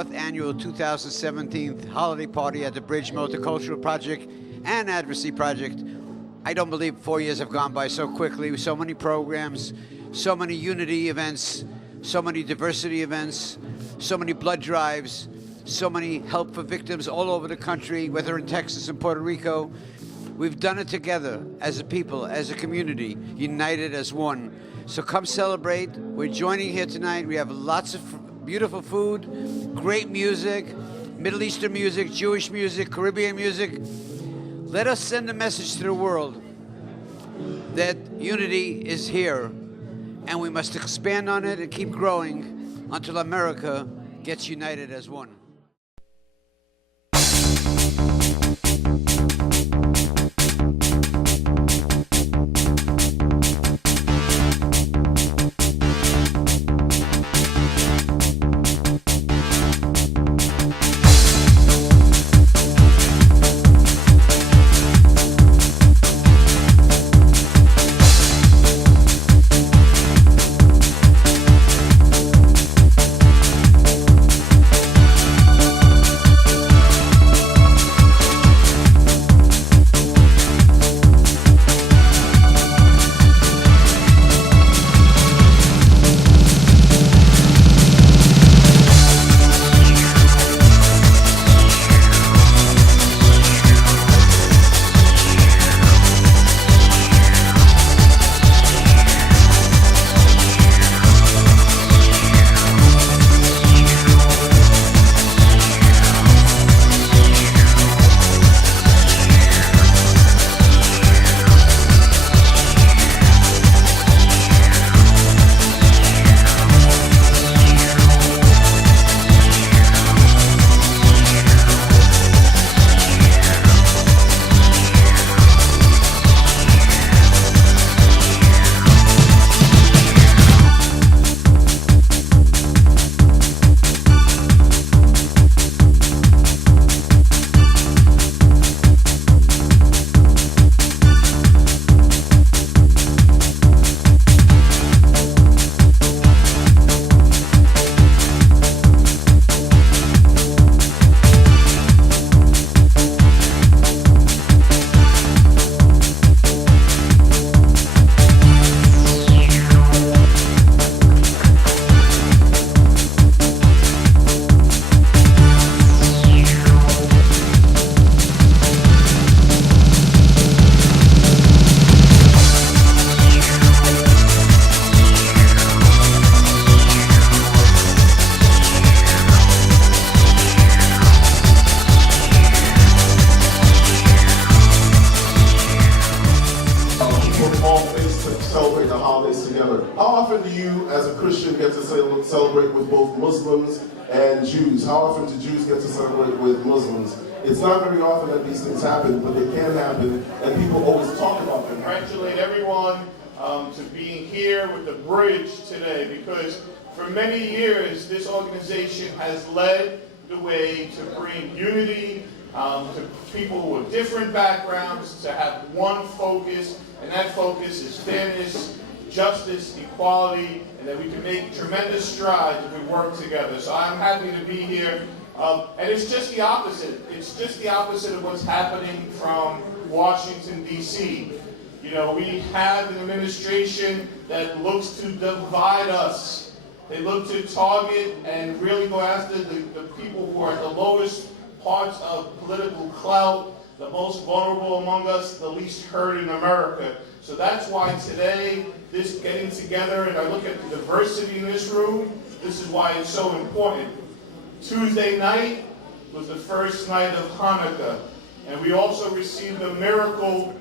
4th annual 2017 holiday party at the Bridge Multicultural Project and Advocacy Project. I don't believe 4 years have gone by so quickly. So many programs, so many unity events, so many diversity events, so many blood drives, so many help for victims all over the country, whether in Texas and Puerto Rico. We've done it together as a people, as a community, united as one. So come celebrate. We're joining here tonight. We have lots of beautiful food, great music, Middle Eastern music, Jewish music, Caribbean music. Let us send a message to the world that unity is here, and we must expand on it and keep growing until America gets united as one. Celebrate with both Muslims and Jews? How often do Jews get to celebrate with Muslims? It's not very often that these things happen, but they can happen, and people always talk about them. Congratulate everyone to being here with the Bridge today, because for many years this organization has led the way to bring unity to people with different backgrounds, to have one focus, and that focus is fairness, justice, equality, and that we can make tremendous strides if we work together. So I'm happy to be here. And it's just the opposite. It's just the opposite of what's happening from Washington, D.C. You know, we have an administration that looks to divide us. They look to target and really go after the people who are at the lowest parts of political clout, the most vulnerable among us, the least heard in America. So that's why today, this getting together, and I look at the diversity in this room, this is why it's so important. Tuesday night was the first night of Hanukkah, and we also received a miracle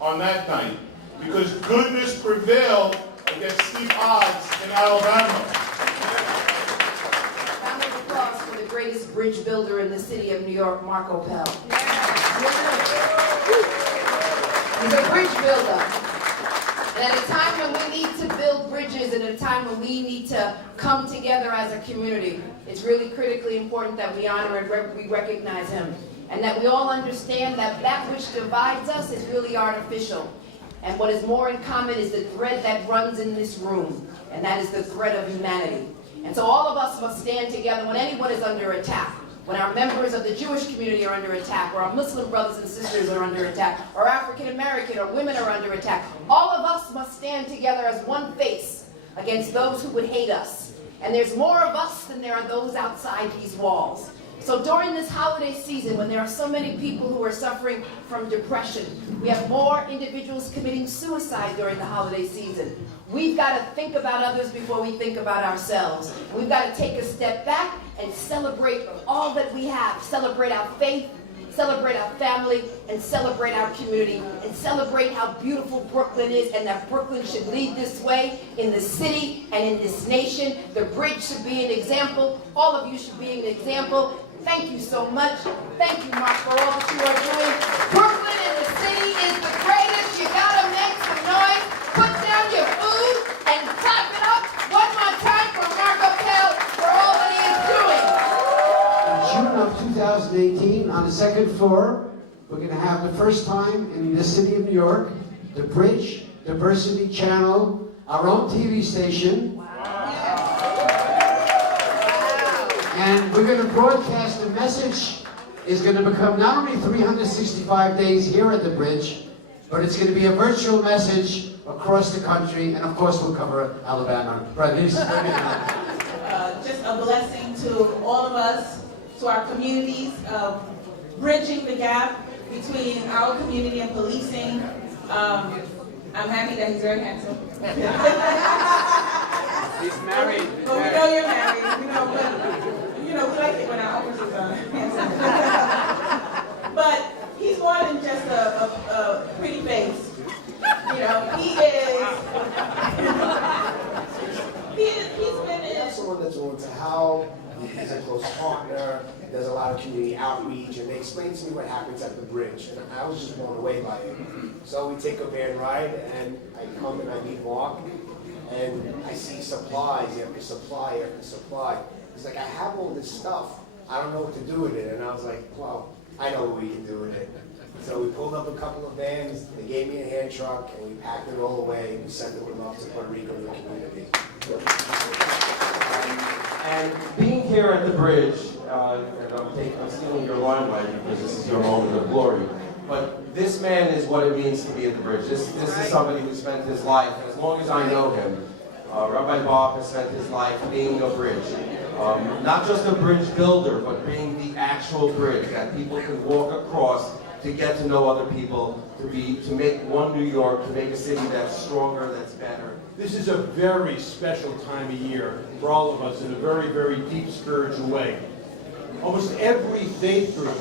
on that night, because goodness prevailed against steep odds in Alabama. Round of applause for the greatest bridge builder in the city of New York, Marco Pell. He's a bridge builder. And at a time when we need to build bridges, and at a time when we need to come together as a community, it's really critically important that we honor and we recognize him. And that we all understand that that which divides us is really artificial. And what is more in common is the thread that runs in this room, and that is the thread of humanity. And so all of us must stand together when anyone is under attack. When our members of the Jewish community are under attack, or our Muslim brothers and sisters are under attack, or African American or women are under attack, all of us must stand together as one face against those who would hate us. And there's more of us than there are those outside these walls. So during this holiday season, when there are so many people who are suffering from depression, we have more individuals committing suicide during the holiday season. We've got to think about others before we think about ourselves. We've got to take a step back and celebrate all that we have. Celebrate our faith, celebrate our family, and celebrate our community, and celebrate how beautiful Brooklyn is, and that Brooklyn should lead this way in the city and in this nation. The bridge should be an example. All of you should be an example. Thank you so much. Thank you, Mark, for all that you are doing. Brooklyn in the city is the greatest. You gotta make some noise. Put down your food and clap it up one more time for Mark Appel for all that he is doing. In June of 2018, on the second floor, we're going to have the first time in the city of New York, the Bridge Diversity Channel, our own TV station. And we're going to broadcast the message is going to become not only 365 days here at the Bridge, but it's going to be a virtual message across the country, and of course we'll cover Alabama. Right, just a blessing to all of us, to our communities, bridging the gap between our community and policing. I'm happy that he's very handsome. He's married. Well, we know you're married. We like it when our officers are handsome. But he's more than just a pretty face. He's been in. Someone that's on to how he's a close partner, does a lot of community outreach, and they explained to me what happens at the Bridge, and I was just blown away by it. So we take a van ride, and I come and I meet Mark, and I see supplies after supply after supply. He's like, I have all this stuff, I don't know what to do with it. And I was like, well, I know what we can do with it. So we pulled up a couple of vans, they gave me a hand truck, and we packed it all away, and we sent it with love to Puerto Rico and the community. And being here at the Bridge, and I'm stealing your limelight because this is your moment of glory, but this man is what it means to be at the Bridge. This is somebody who spent his life, as long as I know him, Rabbi Bob has spent his life being a bridge. Not just a bridge builder, but being the actual bridge that people can walk across to get to know other people, to make one New York, to make a city that's stronger, that's better. This is a very special time of year for all of us in a very, very deep spiritual way. Almost every faith group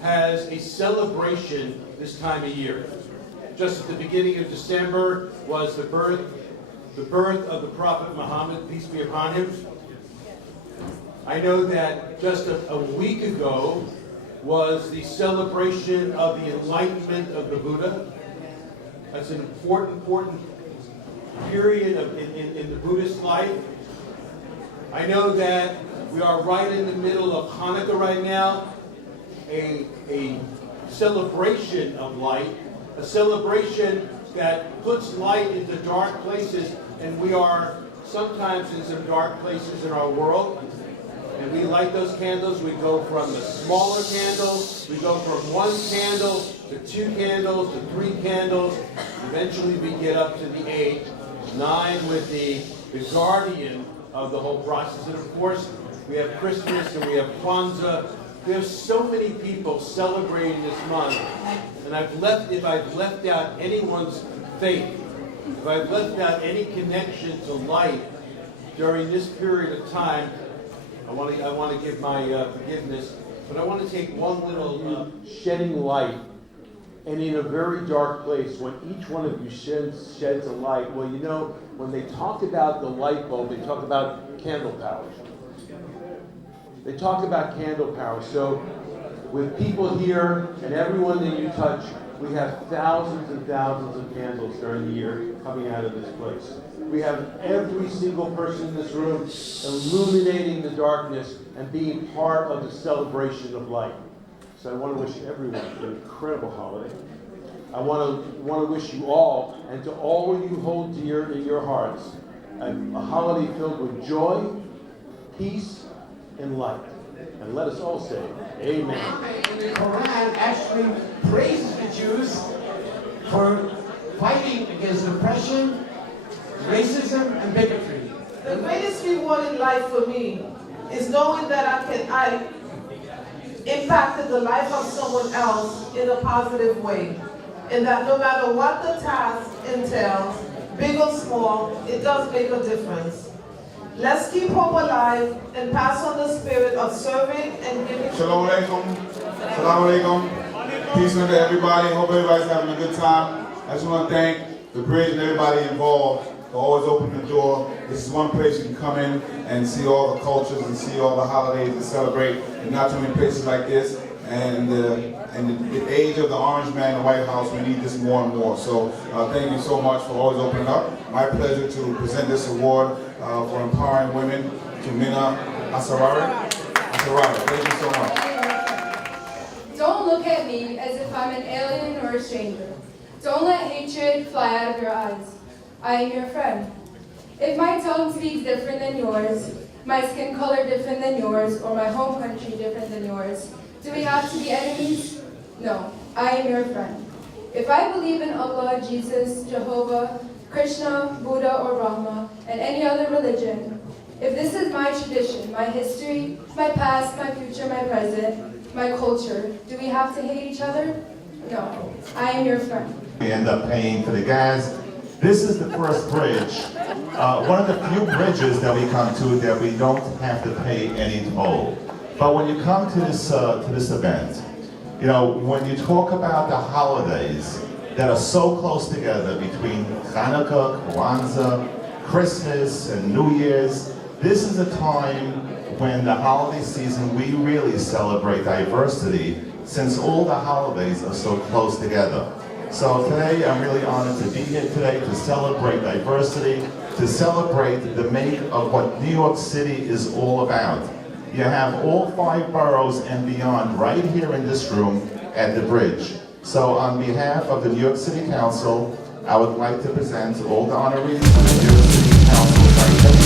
has a celebration this time of year. Just at the beginning of December was the birth of the Prophet Muhammad, peace be upon him. I know that just a week ago was the celebration of the enlightenment of the Buddha. That's an important period in the Buddhist life. I know that we are right in the middle of Hanukkah right now, a celebration of light, a celebration that puts light into dark places, and we are sometimes in some dark places in our world. And we light those candles. We go from the smaller candles, we go from 1 candle to 2 candles to 3 candles. Eventually we get up to the 8, 9 with the guardian of the whole process. And of course, we have Christmas and we have Kwanzaa. There's so many people celebrating this month. And if I've left out anyone's faith, if I've left out any connection to light during this period of time, I want to give my forgiveness, but I want to take one little shedding light, and in a very dark place, when each one of you sheds a light. Well, you know, when they talk about the light bulb, they talk about candle power. They talk about candle power. So, with people here and everyone that you touch, we have thousands and thousands of candles during the year coming out of this place. We have every single person in this room illuminating the darkness and being part of the celebration of light. So I want to wish everyone an incredible holiday. I want to wish you all, and to all you hold dear in your hearts, a holiday filled with joy, peace, and light. And let us all say, amen. The Quran actually praises the Jews for fighting against oppression, racism, and bigotry. The greatest reward in life for me is knowing that I impacted the life of someone else in a positive way. And that no matter what the task entails, big or small, it does make a difference. Let's keep hope alive and pass on the spirit of serving and giving. Shalom alaikum. Shalom alaikum. Peace unto everybody. Hope everybody's having a good time. I just want to thank the bridge and everybody involved for always opening the door. This is one place you can come in and see all the cultures and see all the holidays and celebrate. And not too many places like this. And the age of the orange man in the White House, we need this more and more. So thank you so much for always opening up. My pleasure to present this award for empowering women to Mina Asarara. Thank you so much. Don't look at me as if I'm an alien or a stranger. Don't let hatred fly out of your eyes. I am your friend. If my tongue speaks different than yours, my skin color different than yours, or my home country different than yours, do we have to be enemies? No, I am your friend. If I believe in Allah, Jesus, Jehovah, Krishna, Buddha, or Brahma, and any other religion, if this is my tradition, my history, my past, my future, my present, my culture, do we have to hate each other? No, I am your friend. We end up paying for the gas. This is the first bridge, one of the few bridges that we come to that we don't have to pay any toll. But when you come to this event, you know, when you talk about the holidays that are so close together between Hanukkah, Kwanzaa, Christmas, and New Year's, this is a time when the holiday season we really celebrate diversity, since all the holidays are so close together. So today I'm really honored to be here today to celebrate diversity, to celebrate the make of what New York City is all about. You have all 5 boroughs and beyond right here in this room at the bridge. So on behalf of the New York City Council, I would like to present all the honorees of the New York City Council.